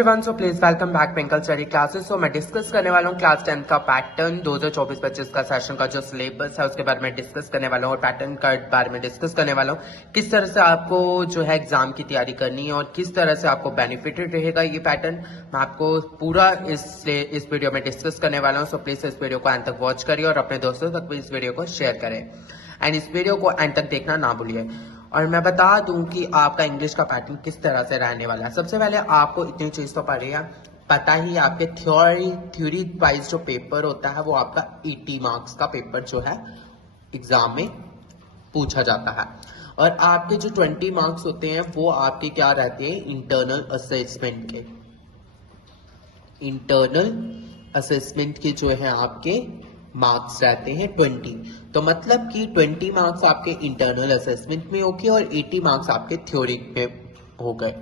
Everyone, so please welcome back Twinkle study classes. सो मैं discuss करने वाला हूँ क्लास 10 का पैटर्न 2024-25 का सेशन का जो सिलेबस है उसके बारे में डिस्कस करने वाला हूँ और पैटर्न का बारे में डिस्कस करने वाला हूँ, किस तरह से आपको जो है एग्जाम की तैयारी करनी है और किस तरह से आपको बेनिफिटेड रहेगा ये पैटर्न। मैं आपको पूरा इस वीडियो में डिस्कस करने वाला हूँ। सो प्लीज इस वीडियो को एंड तक वॉच करिए और अपने दोस्तों तक भी इस वीडियो को शेयर करें एंड इस वीडियो को एंड तक देखना ना भूलिए। और मैं बता दूं कि आपका इंग्लिश का पैटर्न किस तरह से रहने वाला है। सबसे पहले आपको इतनी चीज तो पता ही आपके थ्योरी वाइज जो पेपर होता है वो आपका 80 मार्क्स का पेपर जो है एग्जाम में पूछा जाता है और आपके जो 20 मार्क्स होते हैं वो आपके क्या रहते हैं, इंटरनल असेसमेंट के। इंटरनल असेसमेंट के जो है आपके मार्क्स रहते हैं 20। तो मतलब कि 20 मार्क्स आपके इंटरनल असेसमेंट में होके और 80 मार्क्स आपके थ्योरी में हो गए।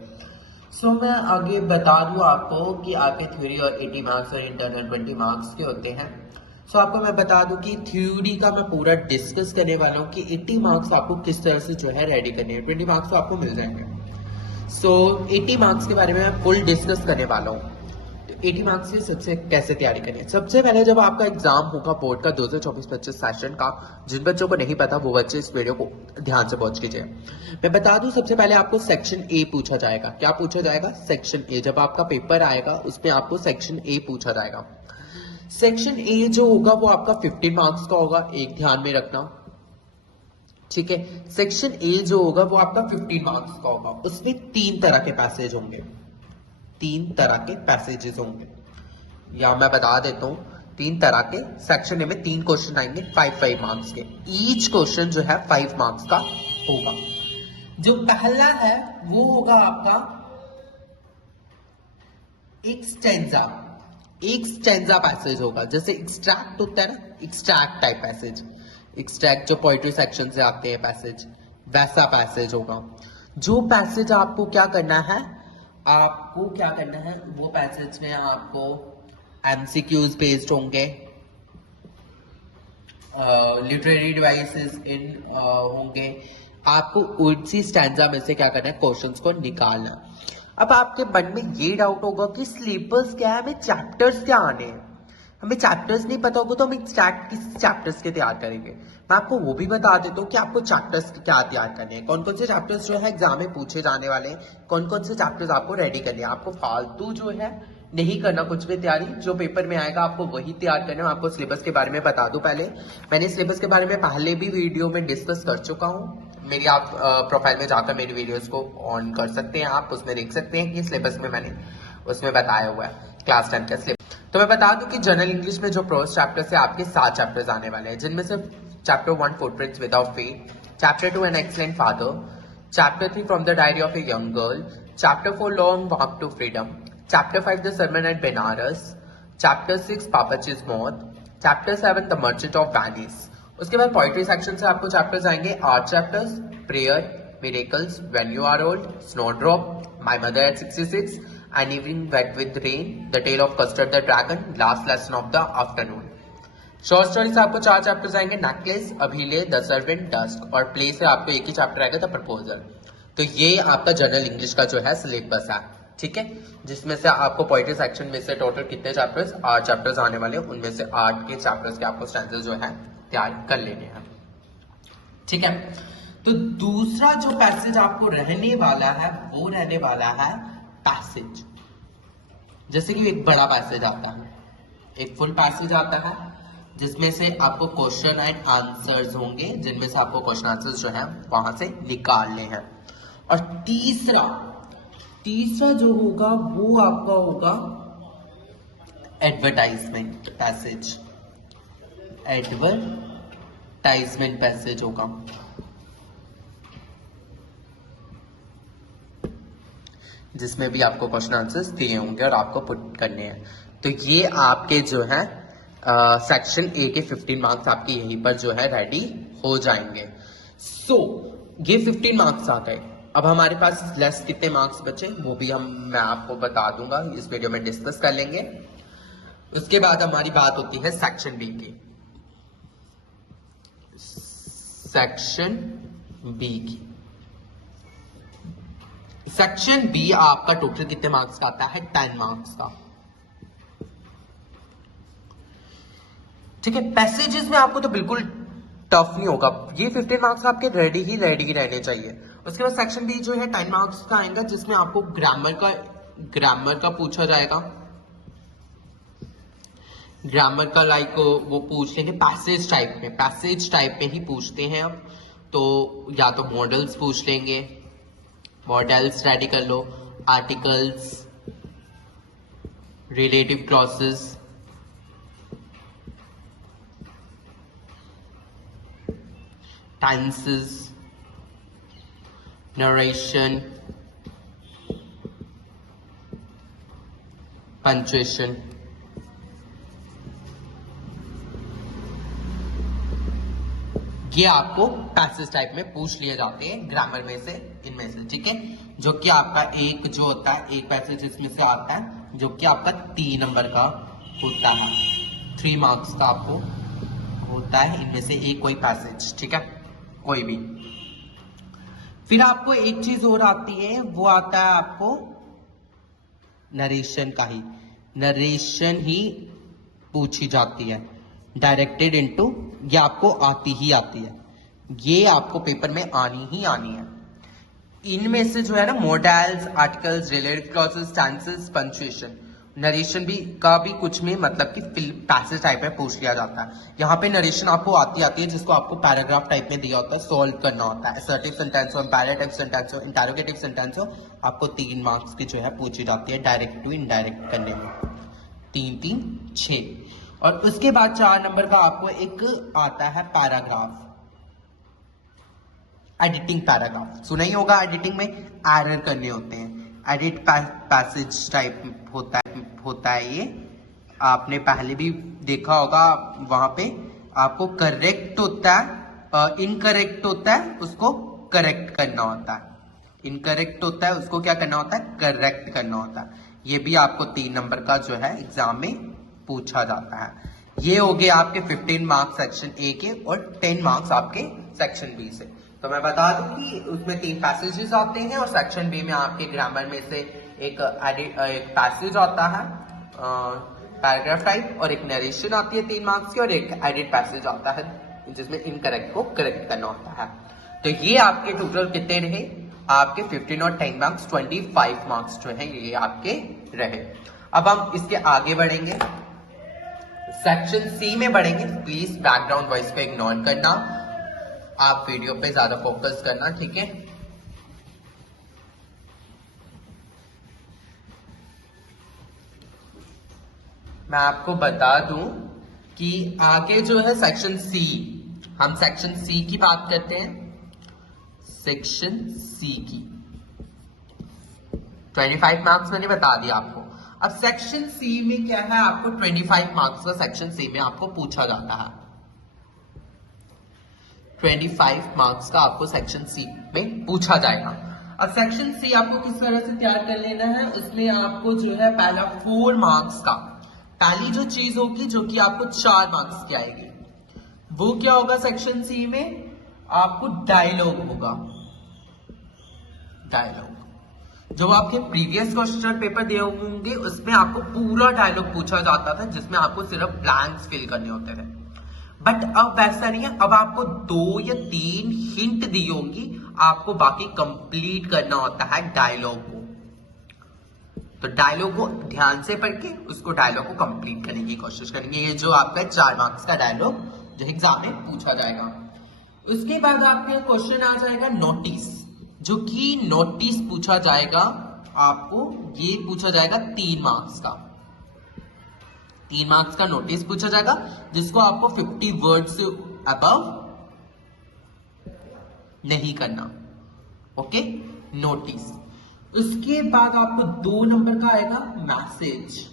सो मैं आगे बता दूं आपको कि आपके थ्योरी और 80 मार्क्स और इंटरनल 20 मार्क्स के होते हैं। सो आपको मैं बता दूं कि थ्योरी का मैं पूरा डिस्कस करने वाला हूं कि 80 मार्क्स आपको किस तरह से जो है रेडी करने हैं। 20 मार्क्स तो आपको मिल जाएंगे। सो 80 मार्क्स के बारे में मैं फुल डिस्कस करने वाला हूँ। 80 मार्क्स की सबसे कैसे तैयारी करें। सबसे पहले जब आपका एग्जाम होगा बोर्ड का 2024-25 सेशन का, जिन बच्चों को नहीं पता वो बच्चे इस वीडियो को ध्यान से वॉच कीजिए। मैं बता दूं सबसे पहले आपको सेक्शन ए पूछा जाएगा। क्या पूछा जाएगा? Section A. जब आपका पेपर आएगा उसमें आपको सेक्शन ए पूछा जाएगा। सेक्शन ए जो होगा वो आपका 15 मार्क्स का होगा, एक ध्यान में रखना, ठीक है। सेक्शन ए जो होगा वो आपका 15 मार्क्स का होगा। उसमें 3 तरह के पैसेज होंगे, 3 तरह के पैसेजेस होंगे, या मैं बता देता हूं 3 तरह के। सेक्शन ए में 3 क्वेश्चन आएंगे 5 मार्क्स के। ईच क्वेश्चन जो है 5 मार्क्स का होगा। जो पहला है वो होगा आपका एक स्टैंजा पैसेज होगा। जैसे एक्सट्रैक्ट होता है ना, एक्सट्रैक्ट टाइप पैसेज, एक्सट्रैक्ट जो पोइट्री सेक्शन से आते हैं पैसेज, वैसा पैसेज होगा। जो पैसेज आपको क्या करना है, वो पैसेज में आपको एमसीक्यूज बेस्ड होंगे, लिटरेरी डिवाइसेस इन होंगे। आपको उसी स्टैंजा में से क्या करना है, क्वेश्चंस को निकालना। अब आपके मन में ये डाउट होगा कि सिलेबस क्या है, हमें चैप्टर्स क्या आने हैं। हमें चैप्टर्स नहीं पता होगा तो हम किस चैप्टर्स के तैयार करेंगे। मैं आपको वो भी बता देता हूँ कि आपको चैप्टर्स क्या तैयार करने हैं, कौन कौन से चैप्टर्स जो है एग्जाम में पूछे जाने वाले हैं, कौन कौन से चैप्टर्स आपको रेडी करने हैं। आपको फालतू जो है नहीं करना कुछ भी तैयारी, जो पेपर में आएगा आपको वही तैयार करना है। मैं आपको सिलेबस के बारे में बता दूं। पहले मैंने सिलेबस के बारे में पहले भी वीडियो में डिस्कस कर चुका हूँ। मेरी आप प्रोफाइल में जाकर मेरी वीडियोस को ऑन कर सकते हैं, आप उसमें देख सकते हैं कि सिलेबस में मैंने उसमें बताया हुआ है क्लास 10 का सिलेबस। तो मैं बता दूं कि जनरल इंग्लिश में जो प्रोज चैप्टर्स है आपके 7 चैप्टर्स आने वाले हैं, जिनमें से chapter 1 footprints without feet, chapter 2 an excellent father, chapter 3 from the diary of a young girl, chapter 4 long walk to freedom, chapter 5 the sermon at Benares, chapter 6 पापाचीज मौत, chapter 7 the merchant of Venice. उसके बाद poetry section से आपको chapters आएंगे 8 chapters, prayer, miracles, when you are old, snowdrop, my mother at 66, an evening wet with rain, the tale of custard the dragon, last lesson of the afternoon. Short story से आपको 4 chapters आएंगे, necklace, अभिले, the servant, dusk, और play से आपको एक ही chapter आएगा, द प्रपोजल। तो ये आपका जनरल इंग्लिश का जो है सिलेबस है, ठीक है, जिसमें से आपको पोइट्री सेक्शन में से टोटल कितने चैप्टर्स, 8 चैप्टर्स आने वाले हैं। उनमें से 8 के चैप्टर्स के आपको स्टैंडर्ड जो है तैयार कर लेने हैं, ठीक है। तो दूसरा जो पैसेज आपको रहने वाला है वो रहने वाला है पैसेज। जैसे कि एक बड़ा पैसेज आता है, एक फुल पैसेज आता है, जिसमें से आपको क्वेश्चन एंड आंसर्स होंगे, जिनमें से आपको क्वेश्चन आंसर्स जो है वहां से निकालने हैं। और तीसरा जो होगा वो आपका होगा एडवर्टाइजमेंट पैसेज। एडवर्टाइजमेंट पैसेज होगा, जिसमें भी आपको क्वेश्चन आंसर्स दिए होंगे और आपको पुट करने हैं। तो ये आपके जो है सेक्शन ए के 15 मार्क्स आपके यहीं पर जो है रेडी हो जाएंगे। सो ये 15 मार्क्स आ गए। अब हमारे पास लेस कितने मार्क्स बचे वो भी मैं आपको बता दूंगा, इस वीडियो में डिस्कस कर लेंगे। उसके बाद हमारी बात होती है सेक्शन बी की। सेक्शन बी की सेक्शन बी आपका टोटल कितने मार्क्स का आता है? 10 मार्क्स का। ठीक है, पैसेजेस में आपको तो बिल्कुल टफ नहीं होगा, ये 15 मार्क्स आपके रेडी ही रहने चाहिए। उसके बाद सेक्शन बी जो है 10 मार्क्स का आएगा, जिसमें आपको ग्रामर का पूछा जाएगा। ग्रामर का लाइक वो पूछ लेंगे पैसेज टाइप में ही पूछते हैं अब तो, या तो मॉडल्स पूछ लेंगे, मॉडल्स रेडी कर लो, articles, relative clauses, tenses, narration, punctuation. ये आपको पैसेज टाइप में पूछ लिए जाते हैं ग्रामर में से, इनमें से। ठीक है, जो कि आपका एक जो होता है, एक पैसेज इसमें से आता है जो कि आपका 3 नंबर का होता है, 3 मार्क्स का आपको होता है इनमें से एक कोई पैसेज। ठीक है, कोई भी। फिर आपको एक चीज और आती है, वो आता है आपको नरेशन का ही, नरेशन ही पूछी जाती है, डायरेक्टेड इनटू, ये आपको आती है, ये आपको पेपर में आनी ही आनी है। इनमें से जो है ना, models, articles, related clauses, tenses, punctuation, narration भी का भी कुछ में मतलब कि पैसेज टाइप में पूछ लिया जाता है। यहाँ पे नरेशन आपको आती है, जिसको आपको पैराग्राफ टाइप में दिया होता है, सॉल्व करना होता है। असर्टिव सेंटेंस हो, इंपेरेटिव सेंटेंस हो, इंटरोगेटिव सेंटेंस हो, आपको 3 मार्क्स की जो है पूछी जाती है, डायरेक्ट टू इनडायरेक्ट करने में। 3 3 6। और उसके बाद 4 नंबर का आपको एक आता है पैराग्राफ, एडिटिंग पैराग्राफ। सुना ही होगा, एडिटिंग में एरर करने होते हैं, एडिट पैसेज टाइप होता है ये, आपने पहले भी देखा होगा। वहां पे आपको करेक्ट होता है, इनकरेक्ट होता है, उसको करेक्ट करना होता है, इनकरेक्ट होता है उसको क्या करना होता है, करेक्ट करना होता है। ये भी आपको 3 नंबर का जो है एग्जाम में पूछा जाता है। ये हो गए आपके 15 मार्क्स सेक्शन ए के और 10 मार्क्स आपके सेक्शन बी से। तो मैं बता दूं कि उसमें 3 पैसेजेस आते हैं, और सेक्शन बी में आपके ग्रामर में से एक पैसेज आता है पैराग्राफ टाइप, और एक नरेशन आती है 3 मार्क्स की, और एक एडिट पैसेज आता है जिसमें इनकरेक्ट को करेक्ट करना होता है। तो ये आपके टोटल कितने रहे? आपके 15 और 10 मार्क्स, 25 मार्क्स जो है ये आपके रहे। अब हम इसके आगे बढ़ेंगे, सेक्शन सी में बढ़ेंगे। प्लीज बैकग्राउंड वॉइस को इग्नोर करना, आप वीडियो पे ज्यादा फोकस करना। ठीक है, मैं आपको बता दूं कि आगे जो है सेक्शन सी, हम सेक्शन सी की बात करते हैं। सेक्शन सी की 25 मार्क्स मैंने बता दिया आपको। अब सेक्शन सी में क्या है, आपको 25 मार्क्स का सेक्शन सी में आपको पूछा जाता है। 25 मार्क्स का आपको सेक्शन सी में पूछा जाएगा। अब सेक्शन सी आपको किस तरह से तैयार कर लेना है, उसमें आपको जो है पहला 4 मार्क्स का, पहली जो चीज होगी जो कि आपको 4 मार्क्स की आएगी, वो क्या होगा सेक्शन सी में, आपको डायलॉग होगा। डायलॉग जो आपके प्रीवियस क्वेश्चन पेपर दिए होंगे उसमें आपको पूरा डायलॉग पूछा जाता था, जिसमें आपको सिर्फ ब्लैंक्स फिल करने होते थे। बट अब वैसा नहीं है, अब आपको 2 या 3 हिंट दी होंगी, आपको बाकी कंप्लीट करना होता है डायलॉग को। तो डायलॉग को ध्यान से पढ़ के उसको डायलॉग को कंप्लीट करने की कोशिश करेंगे। ये जो आपका 4 मार्क्स का डायलॉग जो एग्जाम में पूछा जाएगा। उसके बाद आपका क्वेश्चन आ जाएगा नोटिस, जो कि नोटिस पूछा जाएगा आपको, ये पूछा जाएगा 3 मार्क्स का। 3 मार्क्स का नोटिस पूछा जाएगा, जिसको आपको 50 वर्ड से अबव नहीं करना। Okay, notice. उसके बाद आपको 2 नंबर का आएगा मैसेज।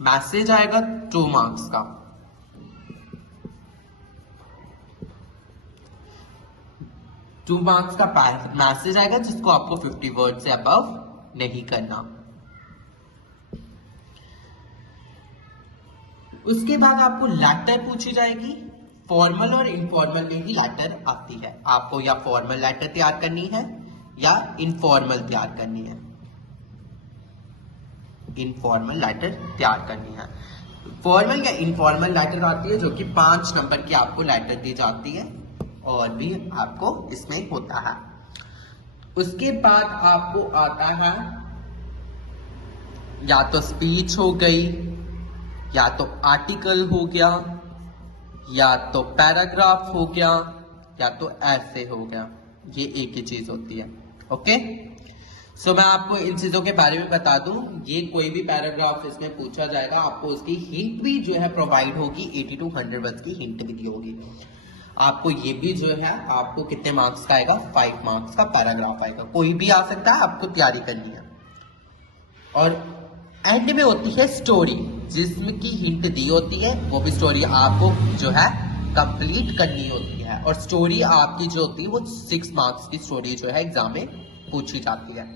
मैसेज आएगा 2 मार्क्स का। 2 मार्क्स का मैसेज आएगा, जिसको आपको 50 वर्ड से अबव नहीं करना। उसके बाद आपको लेटर पूछी जाएगी। फॉर्मल और इनफॉर्मल में ही लेटर आती है, आपको या फॉर्मल लेटर तैयार करनी है या इनफॉर्मल तैयार करनी है, इनफॉर्मल लेटर तैयार करनी है। फॉर्मल या इनफॉर्मल लेटर आती है जो कि 5 नंबर की आपको लेटर दी जाती है और भी आपको इसमें होता है। उसके बाद आपको आता है या तो स्पीच हो गई, या तो आर्टिकल हो गया, या तो पैराग्राफ हो गया, या तो ऐसे हो गया। ये एक ही चीज होती है। ओके, सो मैं आपको इन चीजों के बारे में बता दूं। ये कोई भी पैराग्राफ इसमें पूछा जाएगा, आपको उसकी हिंट भी जो है प्रोवाइड होगी, 80 to 100 वर्ड्स की हिंट भी दी होगी। आपको ये भी जो है आपको कितने मार्क्स का आएगा, 5 मार्क्स का पैराग्राफ आएगा। कोई भी आ सकता है, आपको तैयारी करनी है। और एंड में होती है स्टोरी, जिसमें की हिंट दी होती है, वो भी स्टोरी आपको जो है कंप्लीट करनी होती है। और स्टोरी आपकी जो होती है वो 6 मार्क्स की स्टोरी जो है एग्जाम में पूछी जाती है।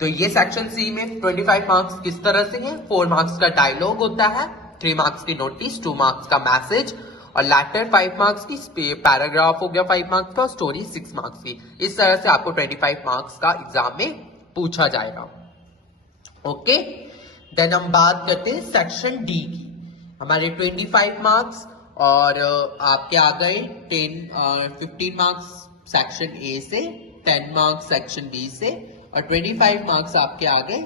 तो ये सेक्शन सी में 25 मार्क्स किस तरह से है, 4 मार्क्स का डायलॉग होता है, 3 मार्क्स की नोटिस, 2 मार्क्स का मैसेज, और लेटर 5 मार्क्स की, पैराग्राफ हो गया 5 मार्क्स का, स्टोरी 6 मार्क्स की। इस तरह से आपको 25 मार्क्स का एग्जाम में पूछा जाएगा। ओके, देन हम बात करते हैं सेक्शन डी की। हमारे 25 मार्क्स और आपके आ गए 15 मार्क्स सेक्शन ए से, 10 मार्क्स सेक्शन बी से, और 25 मार्क्स आपके आ गए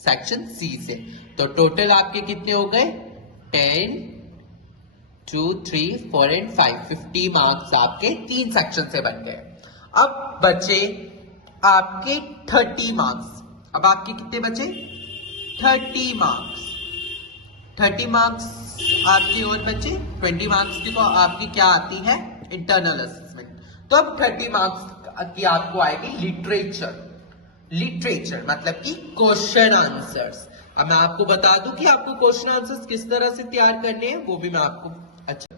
सेक्शन सी से। तो टोटल आपके कितने हो गए, 10, 2, 3, 4 एंड 5, 50 मार्क्स आपके 3 सेक्शन से बन गए। अब बचे आपके 30 मार्क्स। अब आपके कितने बचे, 30 मार्क्स। 30 मार्क्स आपके और बचे, 20 मार्क्स की तो आपकी क्या आती है, इंटरनल असेसमेंट। तो अब 30 मार्क्स की आपको आएगी लिटरेचर। लिटरेचर मतलब कि क्वेश्चन आंसर्स। अब मैं आपको बता दूं कि आपको क्वेश्चन आंसर्स किस तरह से तैयार करने हैं, वो भी मैं आपको, अच्छा,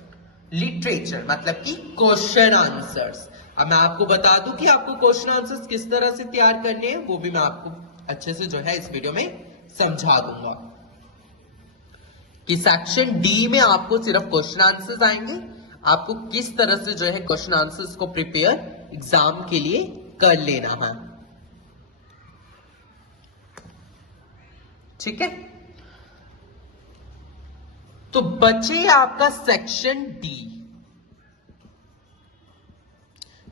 लिटरेचर मतलब कि क्वेश्चन आंसर्स। अब मैं आपको बता दूं कि आपको क्वेश्चन आंसर्स किस तरह से तैयार करने हैं, वो भी मैं आपको अच्छे से जो है इस वीडियो में समझा दूंगा। कि सेक्शन डी में आपको सिर्फ क्वेश्चन आंसर्स आएंगे, आपको किस तरह से जो है क्वेश्चन आंसर्स को प्रिपेयर एग्जाम के लिए कर लेना है। ठीक है, तो बचे आपका सेक्शन डी,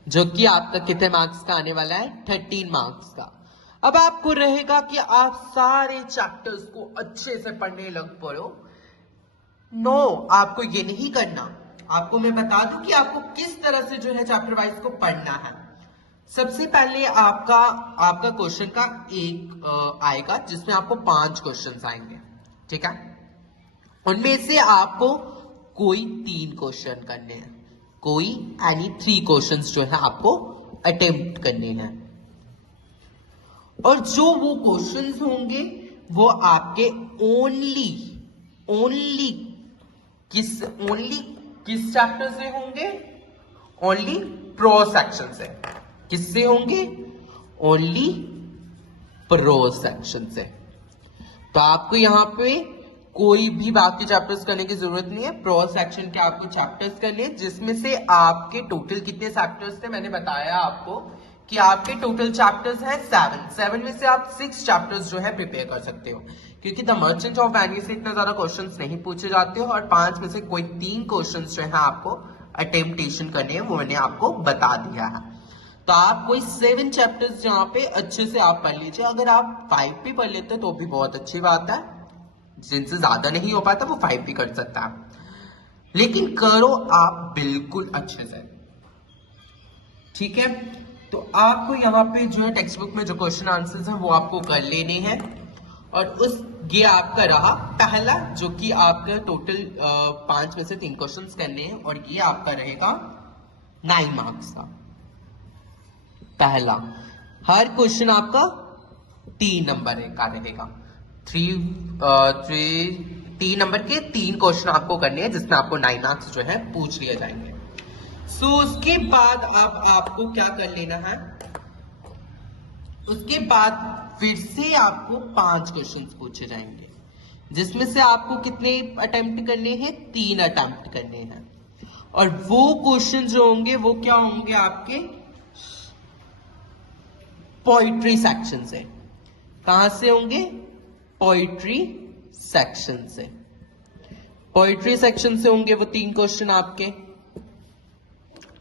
जो कि आपका कितने मार्क्स का आने वाला है, 13 मार्क्स का। अब आपको रहेगा कि आप सारे चैप्टर्स को अच्छे से पढ़ने लग पड़ो। नो, आपको ये नहीं करना। आपको मैं बता दूं कि आपको किस तरह से जो है चैप्टर वाइज को पढ़ना है। सबसे पहले आपका क्वेश्चन का एक आएगा जिसमें आपको 5 क्वेश्चंस आएंगे। ठीक है, उनमें से आपको कोई 3 क्वेश्चन करने हैं, कोई 3 क्वेश्चंस जो है आपको अटेम्प्ट करने हैं। और जो वो क्वेश्चंस होंगे वो आपके ओनली किस चैप्टर से होंगे, ओनली प्रो सेक्शन से। किससे होंगे, ओनली प्रो सेक्शन से। तो आपको यहाँ पे कोई भी बाकी चैप्टर्स करने की जरूरत नहीं है, प्रो सेक्शन के आपको चैप्टर्स करने हैं, जिसमें से आपके टोटल कितने चैप्टर्स थे, मैंने बताया आपको कि आपके टोटल चैप्टर्स हैं 7 में से आप 6 चैप्टर्स जो है प्रिपेयर कर सकते हो, क्योंकि द मर्चेंट ऑफ वेनिस से इतना ज्यादा क्वेश्चंस नहीं पूछे जाते हो। और 5 में से कोई 3 क्वेश्चंस जो है आपको अटेम्प्टेशन करने हैं, वो मैंने आपको बता दिया है। तो आप कोई 7 चैप्टर्स जहाँ पे अच्छे से आप पढ़ लीजिए। अगर आप 5 भी पढ़ लेते तो भी बहुत अच्छी बात है, जिनसे ज्यादा नहीं हो पाता वो 5 भी कर सकता है, लेकिन करो आप बिल्कुल अच्छे से। ठीक है, तो आपको यहाँ पे जो है टेक्स्ट बुक में जो क्वेश्चन आंसर्स हैं वो आपको कर लेने हैं। और ये आपका रहा पहला, जो कि आपका टोटल 5 में से 3 क्वेश्चंस करने हैं, और ये आपका रहेगा 9 मार्क्स का पहला। हर क्वेश्चन आपका 3 नंबर का रहेगा। 3 नंबर के 3 क्वेश्चन आपको करने हैं, जिसमें आपको 9 मार्क्स जो है पूछ लिए जाएंगे। सो उसके बाद अब आपको क्या कर लेना है, उसके बाद फिर से आपको 5 क्वेश्चंस पूछे जाएंगे, जिसमें से आपको कितने अटेम्प्ट करने हैं, 3 अटेम्प्ट करने हैं। और वो क्वेश्चन जो होंगे वो क्या होंगे, आपके पोइट्री सेक्शन से। कहां से होंगे? पोइट्री सेक्शन से। पोइट्री सेक्शन से होंगे वो 3 क्वेश्चन आपके।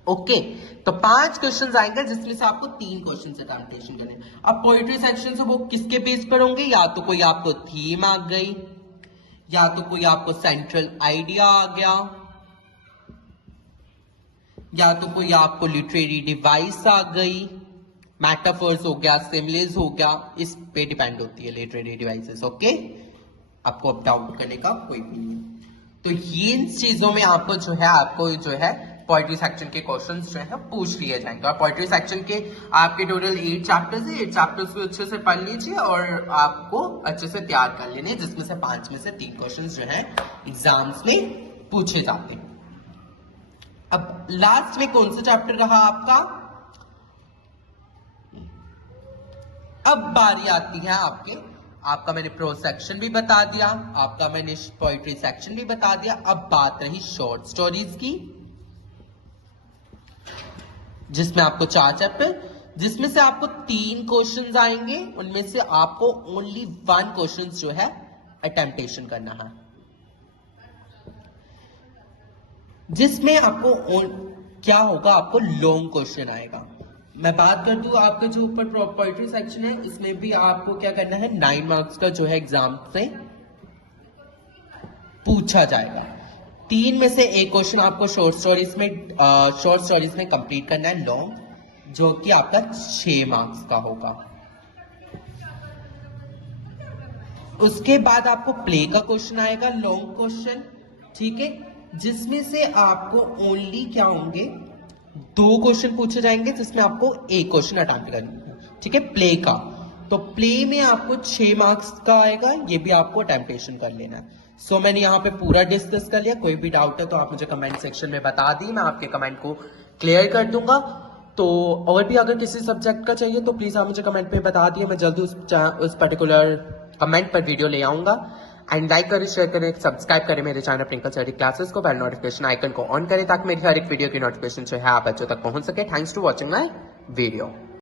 ओके, तो 5 क्वेश्चन आएंगे जिसमें से आपको 3 क्वेश्चन से अटेम्प्टेशन करने। अब पोइट्री सेक्शन से वो किसके बेस पर होंगे? या तो कोई आपको थीम आ गई, या तो कोई आपको सेंट्रल आइडिया आ गया, या तो कोई आपको लिटरेरी डिवाइस आ गई, मेटाफर्स हो गया, सिमिलीज हो गया, इस पे डिपेंड होती है लिटरेरी डिवाइसेस। ओके, आपको अब डाउट करने का कोई भी नहीं। तो ये इन चीजों में आपको जो है पोइट्री सेक्शन के क्वेश्चंस जो है पूछ लिए जाएंगे। और पोइट्री सेक्शन के आपके टोटल 8 चैप्टर्स है। 8 चैप्टर्स को अच्छे से पढ़ लीजिए और आपको अच्छे से तैयार कर लेने, जिसमें से 5 में से 3 क्वेश्चंस जो है एग्जाम्स में पूछे जाते हैं। अब लास्ट में कौन सा चैप्टर रहा आपका? अब बारी आती है आपका मैंने प्रोज सेक्शन भी बता दिया, आपका मैंने पोइट्री सेक्शन भी बता दिया। अब बात रही शॉर्ट स्टोरीज की, जिसमें आपको 4 चैप्टर, जिसमें से आपको 3 क्वेश्चंस आएंगे। उनमें से आपको ओनली 1 क्वेश्चन जो है अटेम्प्टेशन करना है, जिसमें आपको क्या होगा? आपको लॉन्ग क्वेश्चन आएगा। मैं बात कर दूं आपका जो ऊपर पोइट्री सेक्शन है, इसमें भी आपको क्या करना है? 9 मार्क्स का जो है एग्जाम से पूछा जाएगा। 3 में से 1 क्वेश्चन आपको शॉर्ट स्टोरीज में कंप्लीट करना है लॉन्ग, जो कि आपका 6 मार्क्स का होगा। उसके बाद आपको प्ले का क्वेश्चन आएगा, लॉन्ग क्वेश्चन, ठीक है, जिसमें से आपको ओनली क्या होंगे? 2 क्वेश्चन पूछे जाएंगे, जिसमें आपको 1 क्वेश्चन अटेम्प्ट करना है, ठीक है, प्ले का। तो प्ले में आपको 6 मार्क्स का आएगा, ये भी आपको अटेम्प्टेशन कर लेना है। सो मैंने यहाँ पे पूरा डिस्कस कर लिया। कोई भी डाउट है तो आप मुझे कमेंट सेक्शन में बता दी, मैं आपके कमेंट को क्लियर कर दूंगा। तो और भी अगर किसी सब्जेक्ट का चाहिए तो प्लीज आप मुझे कमेंट में बता दिए, मैं जल्दी उस पर्टिकुलर कमेंट पर वीडियो ले आऊंगा। एंड लाइक करें, शेयर करें, सब्सक्राइब करें मेरे चैनल ट्विंकल स्टडी क्लासेस को, बेल नोटिफिकेशन आइकन को ऑन करें ताकि मेरी हर एक वीडियो की नोटिफिकेशन जो है आप बच्चों तक पहुंच सके। Thanks to watching my video.